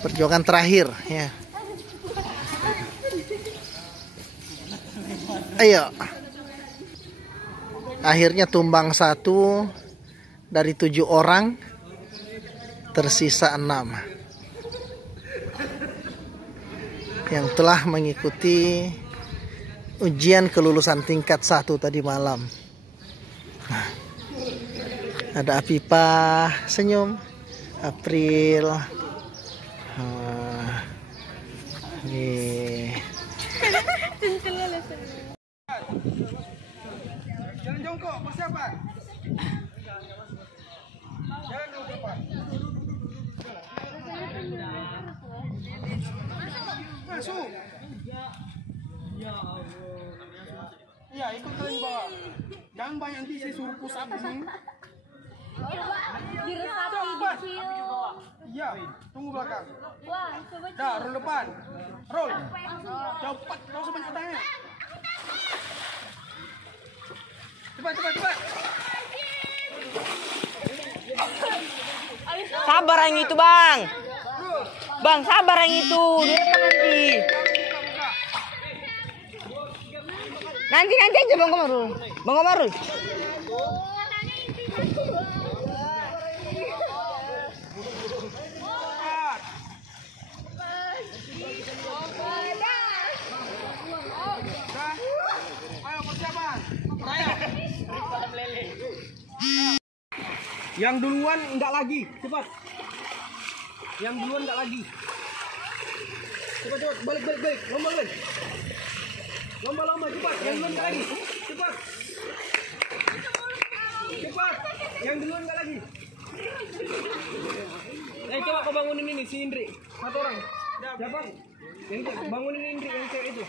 Perjuangan terakhir ya. Ayo. Akhirnya tumbang 1 dari 7 orang, tersisa 6 yang telah mengikuti ujian kelulusan tingkat 1 tadi malam. Nah, ada Apipa senyum, April, nih. Jalan jongkok, persiapan. Jalan dulu ke depan. Masuk. Iya, ikut kalian bawa. Jangan banyak nanti saya suruh push up ini. Diresapi di Iya, tunggu belakang. Wah, coba Dah, roll depan. Roll. Cepat, kau sebanyak tanya. Cepat. Sabar yang itu, Bang. Bang, sabar yang itu. Nanti aja Bang Komarul. Bang Komarul. Ayo persiapan. Yang duluan enggak lagi, cepat. Yang duluan enggak lagi. Cepat, balik. Lomba, cepat. Yang duluan enggak lagi. Cepat. Yang duluan enggak lagi. Coba kau bangunin ini si Indri. 1 orang. Siapa? Yang bangunin Indri yang cewek itu.